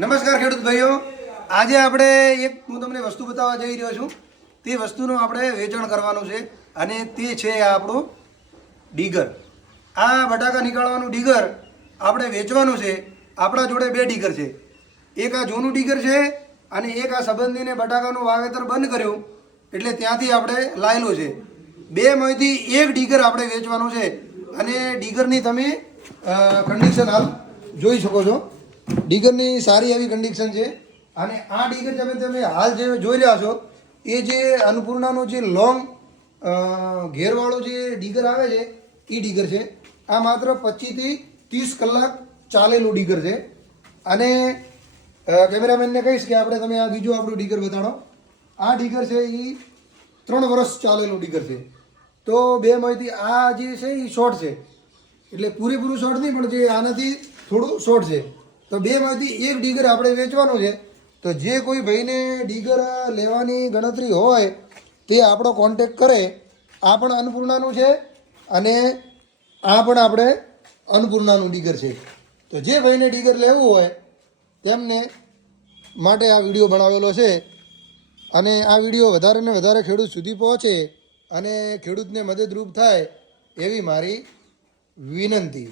નમસ્કાર ખેડૂત ભાઈઓ, આજે આપણે એક હું તમને વસ્તુ બતાવવા જઈ રહ્યો છું. તે વસ્તુનું આપણે વેચાણ કરવાનું છે અને તે છે આપણું ડીગર. આ બટાકા નીકાળવાનું ડીગર આપણે વેચવાનું છે. આપણા જોડે બે ડીગર છે, એક આ જૂનું ડીગર છે અને એક આ સંબંધીને બટાકાનું વાવેતર બંધ કર્યું એટલે ત્યાંથી આપણે લાયેલું છે. બેમાંથી એક ડીગર આપણે વેચવાનું છે અને ડીગરની તમે કન્ડિશન હાલ જોઈ શકો છો. ડીગરની સારી એવી કન્ડિશન છે અને આ ડીગર તમે હાલ જે જોઈ રહ્યા છો એ જે અન્નપૂર્ણાનું જે લોંગ ઘેરવાળું જે ડીગર આવે છે એ ડીગર છે. આ માત્ર 25 થી 30 કલાક ચાલેલું ડીગર છે અને કેમેરામેનને કહીશ કે તમે આ બીજું આપણું ડીગર બતાડો. આ ડીગર છે એ 3 વર્ષ ચાલેલું ડીગર છે. તો બેમાંથી આ જે છે એ શોર્ટ છે, એટલે પૂરેપૂરું શોર્ટ નહીં પણ જે આનાથી થોડું શોર્ટ છે. તો બેમાંથી એક ડીગર આપણે વેચવાનું છે. તો જે કોઈ ભાઈને ડીગર લેવાની ગણતરી હોય તે આપણો કોન્ટેક કરે. આ પણ અન્નપૂર્ણાનું છે અને આ પણ આપણે અન્નપૂર્ણાનું ડીગર છે. તો જે ભાઈને ડીગર લેવું હોય તેમને માટે આ વિડીયો બનાવેલો છે અને આ વિડીયો વધારે ને વધારે ખેડૂત સુધી પહોંચે અને ખેડૂતને મદદરૂપ થાય એવી મારી વિનંતી.